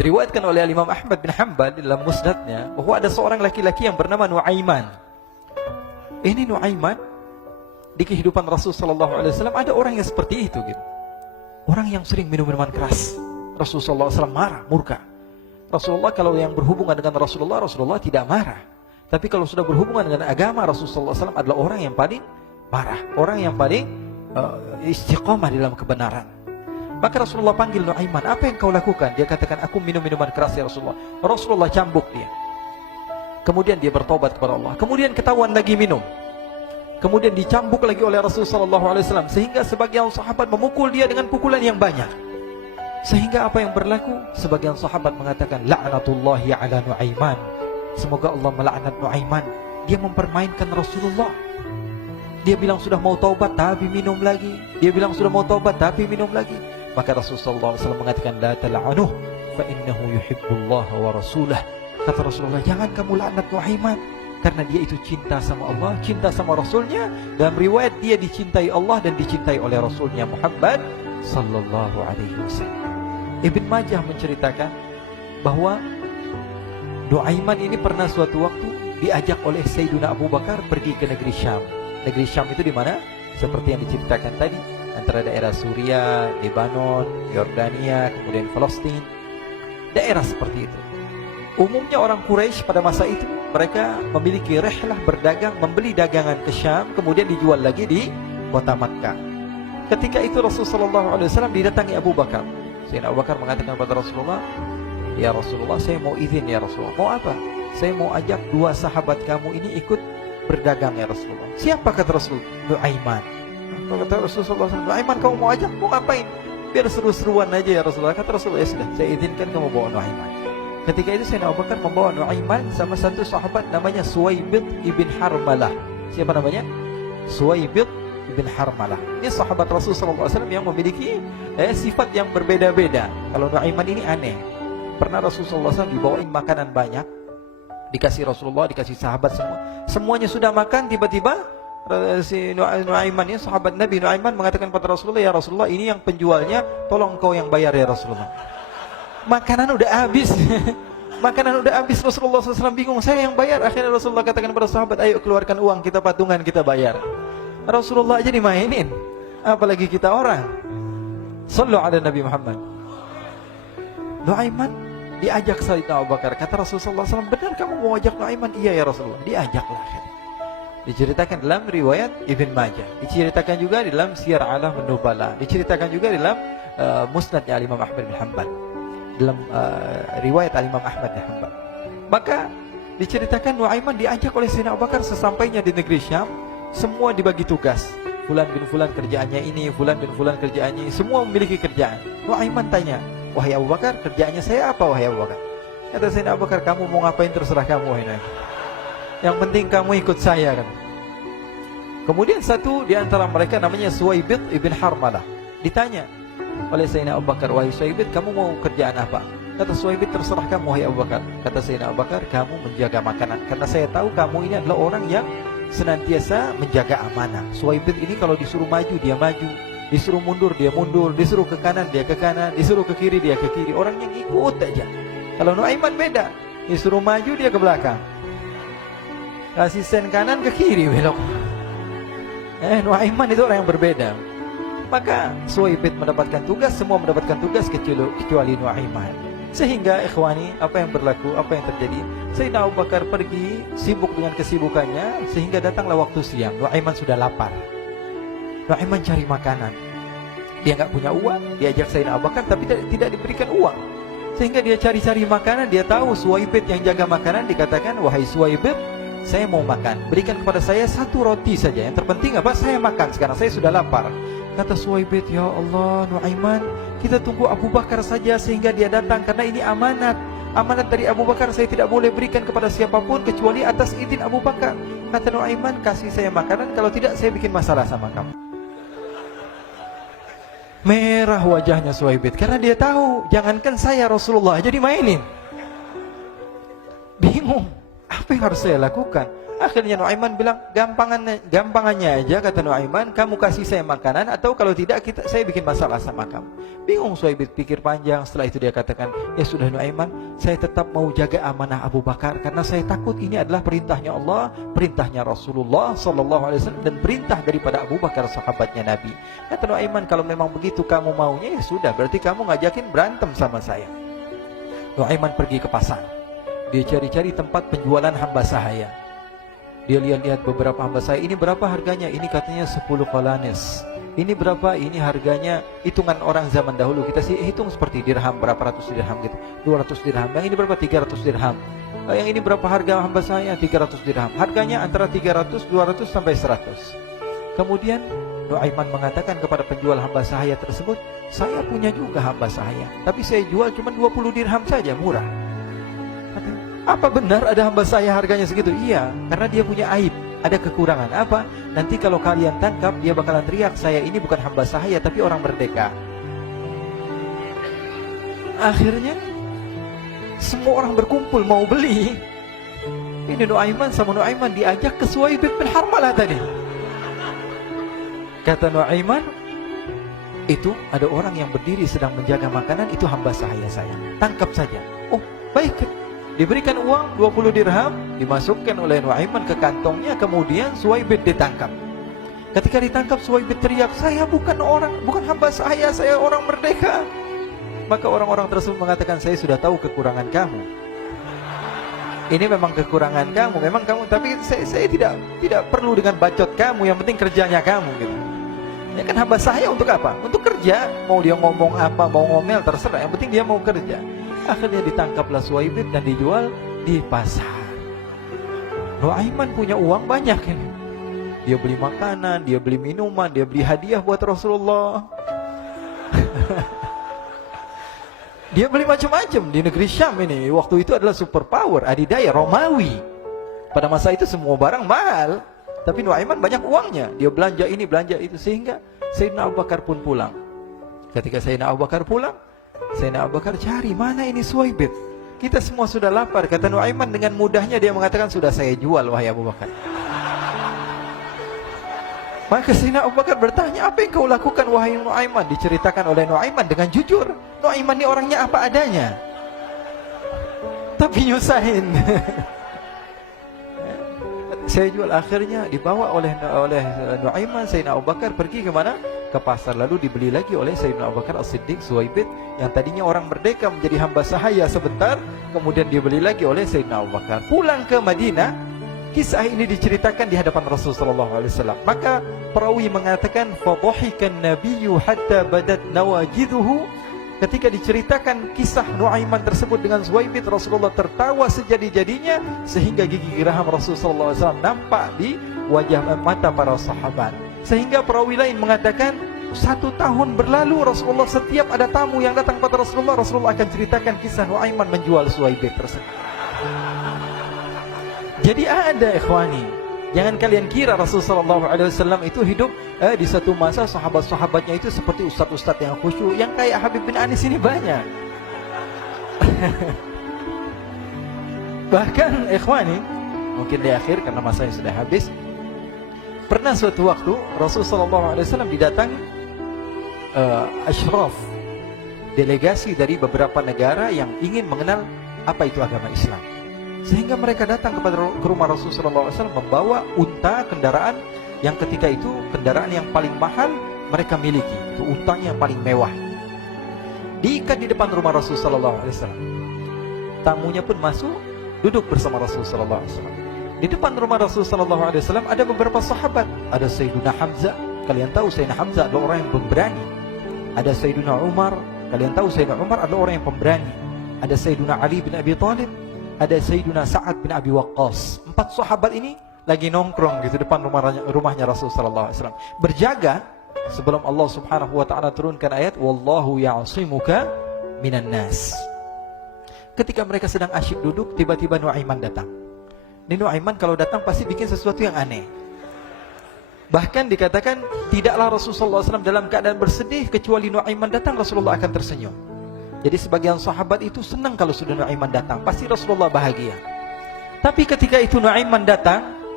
Diriwayatkan oleh Imam Ahmad bin Hanbal dalam musnadnya bahwa ada seorang laki-laki yang bernama Nuaiman. Ini Nuaiman, di kehidupan Rasulullah SAW ada orang yang seperti itu gitu. Orang yang sering minum minuman keras. Rasulullah SAW marah, murka. Rasulullah kalau yang berhubungan dengan Rasulullah tidak marah. Tapi kalau sudah berhubungan dengan agama, Rasulullah SAW adalah orang yang paling marah, orang yang paling istiqomah dalam kebenaran. Maka Rasulullah panggil Nuaiman, apa yang kau lakukan? Dia katakan, aku minum minuman keras ya Rasulullah. Rasulullah cambuk dia. Kemudian dia bertobat kepada Allah. Kemudian ketahuan lagi minum. Kemudian dicambuk lagi oleh Rasulullah SAW, sehingga sebagian sahabat memukul dia dengan pukulan yang banyak. Sehingga apa yang berlaku? Sebagian sahabat mengatakan, la'natullahi ala Nuaiman. Semoga Allah melaknat Nuaiman. Dia mempermainkan Rasulullah. Dia bilang sudah mau taubat tapi minum lagi. Dia bilang sudah mau taubat tapi minum lagi. Maka Rasulullah SAW mengatakan, la tal'anuh fa innahu yuhibbullah wa rasulah. Kata Rasulullah, jangan kamu laknat Nuaiman, karena dia itu cinta sama Allah, cinta sama Rasulnya. Dalam riwayat dia dicintai Allah dan dicintai oleh Rasulnya Muhammad sallallahu alaihi wasallam. Ibn Majah menceritakan bahwa Nuaiman ini pernah suatu waktu diajak oleh Sayyidina Abu Bakar pergi ke negeri Syam. Negeri Syam itu di mana? Seperti yang diceritakan tadi, antara daerah Suriah, Lebanon, Yordania, kemudian Palestina. Daerah seperti itu. Umumnya orang Quraisy pada masa itu mereka memiliki rihlah berdagang, membeli dagangan ke Syam, kemudian dijual lagi di kota Makkah. Ketika itu Rasulullah SAW didatangi Abu Bakar. Sayyidina Abu Bakar mengatakan kepada Rasulullah, ya Rasulullah, saya mau izin ya Rasulullah. Mau apa? Saya mau ajak dua sahabat kamu ini ikut berdagang ya Rasulullah. Siapa kata Rasulullah? Nuaiman. Kata Rasulullah SAW, Nuaiman kamu mau ajak? Mau ngapain? Biar seru-seruan aja ya Rasulullah. Kata Rasulullah, ya sudah, saya izinkan kamu bawa Nuaiman. Ketika itu Sayyidina Abu Bakar membawa Nuaiman sama satu sahabat namanya Suwaibid ibn Harmalah. Siapa namanya? Suwaibid ibn Harmalah. Ini sahabat Rasulullah SAW yang memiliki sifat yang berbeda-beda. Kalau Nuaiman ini aneh. Pernah Rasulullah SAW dibawain makanan banyak, dikasih Rasulullah, dikasih sahabat semua. Semuanya sudah makan, tiba-tiba si Nuaiman ini, sahabat Nabi Nuaiman mengatakan kepada Rasulullah, ya Rasulullah, ini yang penjualnya, tolong kau yang bayar ya Rasulullah. Makanan udah habis. Makanan udah habis. Rasulullah SAW bingung, saya yang bayar. Akhirnya Rasulullah katakan kepada sahabat, ayo keluarkan uang, kita patungan, kita bayar. Rasulullah aja dimainin, apalagi kita orang. Sallu ala Nabi Muhammad. Nuaiman diajak Sayyidina Abu Bakar. Kata Rasulullah SAW, benar kamu mau ajak Nuaiman? Iya ya Rasulullah. Diajaklah. Diceritakan dalam riwayat Ibn Majah, diceritakan juga dalam Siyar A'lam An-Nubala, diceritakan juga dalam Musnadnya Imam Ahmad bin Hanbal, dalam riwayat Imam Ahmad bin Hanbal. Maka diceritakan Nuaiman diajak oleh Sayyidina Abu Bakar. Sesampainya di negeri Syam, semua dibagi tugas. Fulan bin Fulan kerjaannya ini, Fulan bin Fulan kerjaannya ini, semua memiliki kerjaan. Nuaiman tanya, wahai Abu Bakar, kerjaannya saya apa wahai Abu Bakar? Kata Sayyidina Abu Bakar, kamu mau ngapain terserah kamu wahai Nuaiman. Yang penting kamu ikut saya kan. Kemudian satu di antara mereka namanya Suwaibid ibn Harmalah. Ditanya oleh Sayyidina Abu Bakar, wahai Suwaibid, kamu mau kerjaan apa? Kata Suwaibid, terserah kamu wahai Abu Bakar. Kata Sayyidina Abu Bakar, kamu menjaga makanan, karena saya tahu kamu ini adalah orang yang senantiasa menjaga amanah. Suwaibid ini kalau disuruh maju dia maju, disuruh mundur dia mundur, disuruh ke kanan dia ke kanan, disuruh ke kiri dia ke kiri. Orang yang ikut aja. Kalau Nuaiman beda, disuruh maju dia ke belakang, kasih sen kanan ke kiri belok. Nuaiman itu orang yang berbeda. Maka Suwaibid mendapatkan tugas, semua mendapatkan tugas kecuali Nuaiman. Sehingga ikhwani, apa yang berlaku, apa yang terjadi? Sayyidina Abu Bakar pergi sibuk dengan kesibukannya, sehingga datanglah waktu siang. Nuaiman sudah lapar. Nuaiman cari makanan. Dia nggak punya uang, diajak Sayyidina Abu Bakar tapi tidak diberikan uang. Sehingga dia cari-cari makanan. Dia tahu Suwaibid yang jaga makanan. Dikatakan, wahai Suwaibid, saya mau makan, berikan kepada saya satu roti saja. Yang terpenting apa? Saya makan sekarang, saya sudah lapar. Kata Suwaibid, ya Allah Nuaiman, kita tunggu Abu Bakar saja sehingga dia datang, karena ini amanat. Amanat dari Abu Bakar, saya tidak boleh berikan kepada siapapun kecuali atas izin Abu Bakar. Kata Nuaiman, kasih saya makanan, kalau tidak saya bikin masalah sama kamu. Merah wajahnya Suwaibid, karena dia tahu, jangankan saya, Rasulullah aja dimainin. Bingung, apa yang harus saya lakukan? Akhirnya Nuaiman bilang, gampangannya aja, kata Nuaiman, kamu kasih saya makanan, atau kalau tidak saya bikin masalah sama kamu. Bingung Suhaib pikir panjang. Setelah itu dia katakan, ya sudah Nuaiman, saya tetap mau jaga amanah Abu Bakar, karena saya takut ini adalah perintahnya Allah, perintahnya Rasulullah SAW, dan perintah daripada Abu Bakar sahabatnya Nabi. Kata Nuaiman, kalau memang begitu kamu maunya, ya sudah, berarti kamu ngajakin berantem sama saya. Nuaiman pergi ke pasar. Dia cari-cari tempat penjualan hamba sahaya. Dia lihat-lihat beberapa hamba sahaya. Ini berapa harganya? Ini katanya 10 qalanis. Ini berapa? Ini harganya, hitungan orang zaman dahulu, kita sih hitung seperti dirham, berapa ratus dirham gitu, 200 dirham. Yang ini berapa? 300 dirham. Yang ini berapa harga hamba sahaya? 300 dirham. Harganya antara 300, 200 sampai 100. Kemudian Nuaiman mengatakan kepada penjual hamba sahaya tersebut, saya punya juga hamba sahaya, tapi saya jual cuma 20 dirham saja, murah. Katanya, apa benar ada hamba saya harganya segitu? Iya, karena dia punya aib, ada kekurangan. Apa? Nanti kalau kalian tangkap, dia bakalan teriak, saya ini bukan hamba sahaya, tapi orang merdeka. Akhirnya semua orang berkumpul mau beli. Ini Nuaiman sama Nuaiman diajak ke Suhaib bin Harmalah tadi. Kata Nuaiman, itu ada orang yang berdiri sedang menjaga makanan, itu hamba sahaya saya, tangkap saja. Oh baik. Diberikan uang 20 dirham, dimasukkan oleh Nuaiman ke kantongnya. Kemudian Suhaib ditangkap. Ketika ditangkap, Suhaib teriak, saya bukan hamba saya orang merdeka. Maka orang-orang tersebut mengatakan, saya sudah tahu kekurangan kamu. Ini memang kekurangan kamu, memang kamu, tapi saya tidak perlu dengan bacot kamu, yang penting kerjanya kamu gitu. Ya kan hamba saya untuk apa? Untuk kerja. Mau dia ngomong apa, mau ngomel, terserah, yang penting dia mau kerja. Akhirnya ditangkaplah Suhaib dan dijual di pasar. Nuaiman punya uang banyak ini. Dia beli makanan, dia beli minuman, dia beli hadiah buat Rasulullah. Dia beli macam-macam di negeri Syam ini. Waktu itu adalah superpower, adidaya Romawi. Pada masa itu semua barang mahal, tapi Nuaiman banyak uangnya. Dia belanja ini, belanja itu, sehingga Sayyidina Abu Bakar pun pulang. Ketika Sayyidina Abu Bakar pulang, Sayyidina Abu Bakar cari, mana ini Suhaib? Kita semua sudah lapar. Kata Nuaiman dengan mudahnya dia mengatakan, sudah saya jual wahai Abu Bakar. Maka Sayyidina Abu Bakar bertanya, apa yang kau lakukan wahai Nuaiman? Diceritakan oleh Nuaiman dengan jujur. Nuaiman ini orangnya apa adanya, tapi nyusahin. Saya jual. Akhirnya dibawa oleh Nuaiman, Sayyidina Abu Bakar pergi ke mana? Ke pasar. Lalu dibeli lagi oleh Sayyidina Abu Bakar As-Siddiq Suhaib, yang tadinya orang merdeka menjadi hamba sahaya sebentar, kemudian dibeli lagi oleh Sayyidina Abu Bakar. Pulang ke Madinah, kisah ini diceritakan di hadapan Rasulullah SAW. Maka perawi mengatakan, fadhahikan nabiyyu hatta badat nawajiduhu. Ketika diceritakan kisah Nuaiman tersebut dengan Suhaib, Rasulullah tertawa sejadi-jadinya, sehingga gigi geraham Rasulullah SAW nampak di wajah mata para sahabat. Sehingga perawi lain mengatakan, 1 tahun berlalu Rasulullah, setiap ada tamu yang datang pada Rasulullah, Rasulullah akan ceritakan kisah Nuaiman menjual Suhaib tersebut. Jadi ada ikhwani, jangan kalian kira Rasulullah SAW itu hidup di satu masa sahabat-sahabatnya itu seperti ustaz-ustaz yang khusyuk, yang kayak Habib bin Anis ini banyak. Bahkan ikhwani, mungkin di akhir karena masanya sudah habis, pernah suatu waktu Rasulullah SAW didatangi asyraf, delegasi dari beberapa negara yang ingin mengenal apa itu agama Islam. Sehingga mereka datang ke rumah Rasulullah SAW membawa unta, kendaraan yang ketika itu kendaraan yang paling mahal mereka miliki. Itu untanya yang paling mewah. Diikat di depan rumah Rasulullah SAW. Tamunya pun masuk, duduk bersama Rasulullah SAW. Di depan rumah Rasulullah SAW ada beberapa sahabat. Ada Sayyiduna Hamzah. Kalian tahu Sayyidina Hamzah adalah orang yang pemberani. Ada Sayyiduna Umar. Kalian tahu Sayyidina Umar adalah orang yang pemberani. Ada Sayyiduna Ali bin Abi Thalib. Ada Sayyiduna Sa'ad bin Abi Waqqas. 4 sahabat ini lagi nongkrong gitu depan rumahnya Rasulullah SAW, berjaga sebelum Allah Subhanahu wa taala turunkan ayat wallahu ya'simuka minan nas. Ketika mereka sedang asyik duduk, tiba-tiba Nuaiman datang. Ini Nuaiman kalau datang pasti bikin sesuatu yang aneh. Bahkan dikatakan tidaklah Rasulullah SAW dalam keadaan bersedih, kecuali Nuaiman datang Rasulullah akan tersenyum. Jadi sebagian sahabat itu senang kalau sudah Nuaiman datang, pasti Rasulullah bahagia. Tapi ketika itu Nuaiman datang,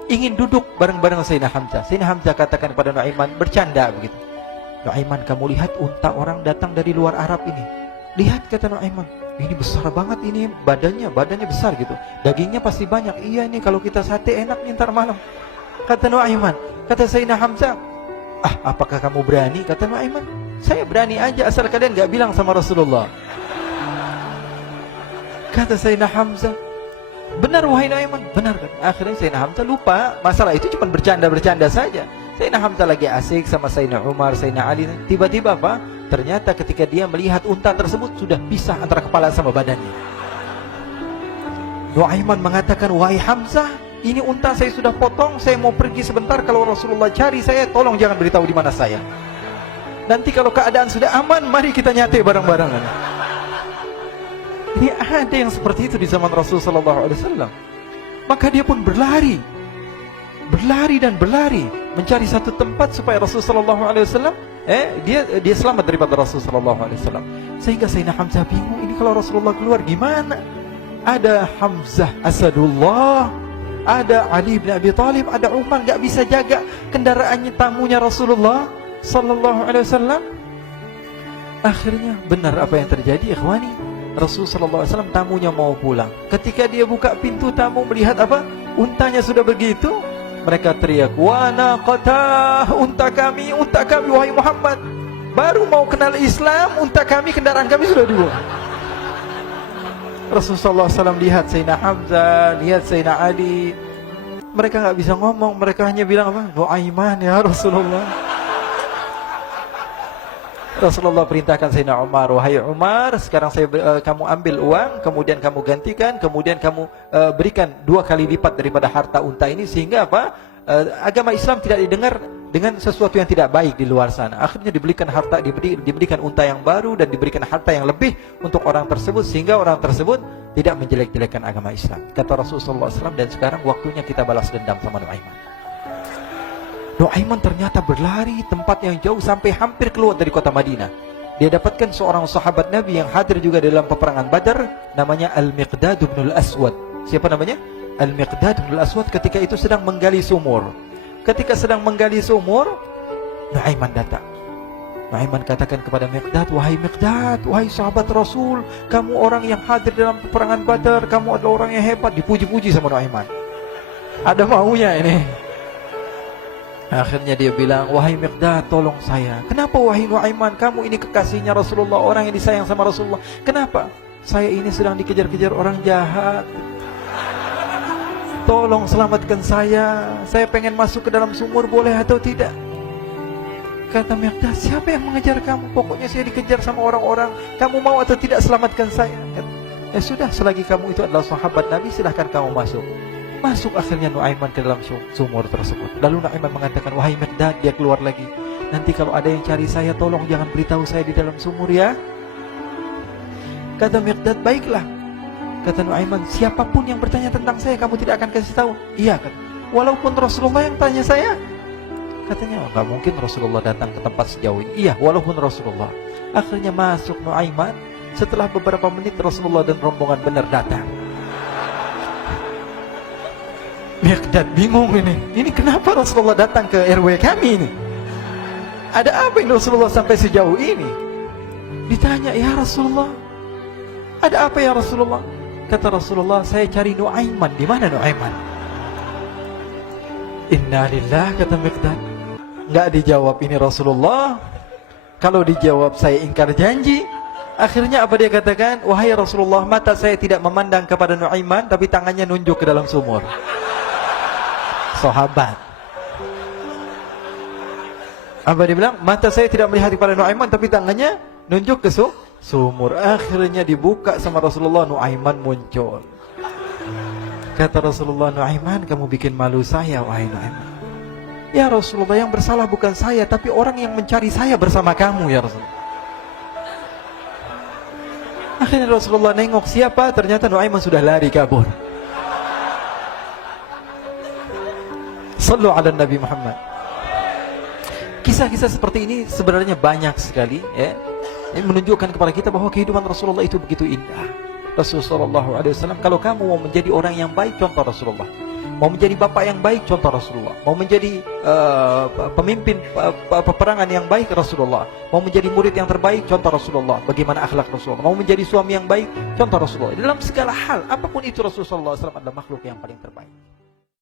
ingin duduk bareng-bareng Sayyidina Hamzah. Sayyidina Hamzah katakan kepada Nuaiman, bercanda begitu. Nuaiman, kamu lihat unta orang datang dari luar Arab ini. Lihat, kata Nuaiman, ini besar banget ini, badannya besar gitu. Dagingnya pasti banyak. Iya nih, kalau kita sate enak nih ntar malam. Kata Nuaiman. Kata Sayyidina Hamzah, apakah kamu berani? Kata Nuaiman, saya berani aja asal kalian gak bilang sama Rasulullah. Kata Sayyidina Hamzah, benar wahai Nuaiman, benar kan? Akhirnya Sayyidina Hamzah lupa masalah itu, cuma bercanda-bercanda saja. Sayyidina Hamzah lagi asik sama Sayyidina Umar, Sayyidina Ali. Tiba-tiba apa? Ternyata ketika dia melihat unta tersebut sudah pisah antara kepala sama badannya. Nuaiman mengatakan, wahai Hamzah, ini unta saya sudah potong, saya mau pergi sebentar. Kalau Rasulullah cari saya, tolong jangan beritahu di mana saya. Nanti kalau keadaan sudah aman, mari kita nyate bareng-barengan. Ini ada yang seperti itu di zaman Rasulullah SAW. Maka dia pun berlari dan berlari mencari satu tempat supaya Rasulullah SAW dia selamat daripada Rasulullah SAW. Sehingga Sayyidina Hamzah bingung, ini kalau Rasulullah keluar gimana? Ada Hamzah Asadullah, ada Ali bin Abi Thalib, ada Umar, gak bisa jaga kendaraannya, tamunya Rasulullah SAW. Akhirnya benar apa yang terjadi, ikhwani. Rasulullah SAW tamunya mau pulang. Ketika dia buka pintu tamu melihat apa? Untanya sudah begitu. Mereka teriak, wa naqatah, unta kami wahai Muhammad. Baru mau kenal Islam, unta kami, kendaraan kami sudah dibuang. Rasulullah SAW lihat Sayyidina Hamzah, lihat Sayyidina Ali. Mereka gak bisa ngomong, mereka hanya bilang apa? Nuaiman ya Rasulullah. Rasulullah perintahkan Sayyidina Umar, wahai Umar, sekarang kamu ambil uang, kemudian kamu gantikan, kemudian kamu berikan 2 kali lipat daripada harta unta ini, sehingga apa? Agama Islam tidak didengar dengan sesuatu yang tidak baik di luar sana. Akhirnya diberikan harta, diberikan unta yang baru dan diberikan harta yang lebih untuk orang tersebut, sehingga orang tersebut tidak menjelek-jelekan agama Islam. Kata Rasulullah SAW, dan sekarang waktunya kita balas dendam sama Nuaiman. Nuaiman ternyata berlari tempat yang jauh sampai hampir keluar dari kota Madinah. Dia dapatkan seorang sahabat Nabi yang hadir juga dalam peperangan Badar, namanya Al-Miqdad bin Al-Aswad. Siapa namanya? Al-Miqdad bin Al-Aswad ketika itu sedang menggali sumur. Ketika sedang menggali sumur, Nuaiman datang. Nuaiman katakan kepada Miqdad, wahai Miqdad, wahai sahabat Rasul, kamu orang yang hadir dalam peperangan Badar, kamu adalah orang yang hebat. Dipuji-puji sama Nuaiman. Ada maunya ini. Akhirnya dia bilang, wahai Miqdad, tolong saya. Kenapa wahai Nuaiman, kamu ini kekasihnya Rasulullah, orang yang disayang sama Rasulullah. Kenapa? Saya ini sedang dikejar-kejar orang jahat. Tolong selamatkan saya. Saya pengen masuk ke dalam sumur, boleh atau tidak? Kata Miqdad, siapa yang mengejar kamu? Pokoknya saya dikejar sama orang-orang. Kamu mau atau tidak selamatkan saya? Ya sudah, selagi kamu itu adalah sahabat Nabi, silahkan kamu masuk. Masuk akhirnya Nuaiman ke dalam sumur tersebut. Lalu Nuaiman mengatakan, wahai Miqdad, dia keluar lagi. Nanti kalau ada yang cari saya, tolong jangan beritahu saya di dalam sumur ya. Kata Miqdad, baiklah. Kata Nuaiman, siapapun yang bertanya tentang saya, kamu tidak akan kasih tahu. Iya kan? Walaupun Rasulullah yang tanya saya. Katanya, nggak mungkin Rasulullah datang ke tempat sejauh ini. Iya, walaupun Rasulullah. Akhirnya masuk Nuaiman. Setelah beberapa menit Rasulullah dan rombongan benar datang. Miqdad bingung ini. Ini kenapa Rasulullah datang ke RW kami ini? Ada apa yang Rasulullah sampai sejauh ini? Ditanya, ya Rasulullah, ada apa ya Rasulullah? Kata Rasulullah, saya cari Nuaiman. Di mana Nuaiman? Innalillah, kata Miqdad. Nggak dijawab ini Rasulullah. Kalau dijawab saya ingkar janji. Akhirnya apa dia katakan? Wahai Rasulullah, mata saya tidak memandang kepada Nuaiman, tapi tangannya nunjuk ke dalam sumur. Sahabat. Apa dia bilang? Mata saya tidak melihat kepada Nuaiman, tapi tangannya nunjuk ke sumur. Akhirnya dibuka sama Rasulullah, Nuaiman muncul. Kata Rasulullah, Nuaiman, kamu bikin malu saya, wahai Nuaiman. Ya Rasulullah, yang bersalah bukan saya, tapi orang yang mencari saya bersama kamu ya Rasulullah. Akhirnya Rasulullah nengok siapa, ternyata Nuaiman sudah lari kabur. Sallu ala Nabi Muhammad. Kisah-kisah seperti ini sebenarnya banyak sekali ya. Ini menunjukkan kepada kita bahwa kehidupan Rasulullah itu begitu indah. Rasulullah SAW, kalau kamu mau menjadi orang yang baik, contoh Rasulullah. Mau menjadi bapak yang baik, contoh Rasulullah. Mau menjadi pemimpin peperangan yang baik, Rasulullah. Mau menjadi murid yang terbaik, contoh Rasulullah. Bagaimana akhlak Rasulullah. Mau menjadi suami yang baik, contoh Rasulullah. Dalam segala hal, apapun itu Rasulullah SAW adalah makhluk yang paling terbaik.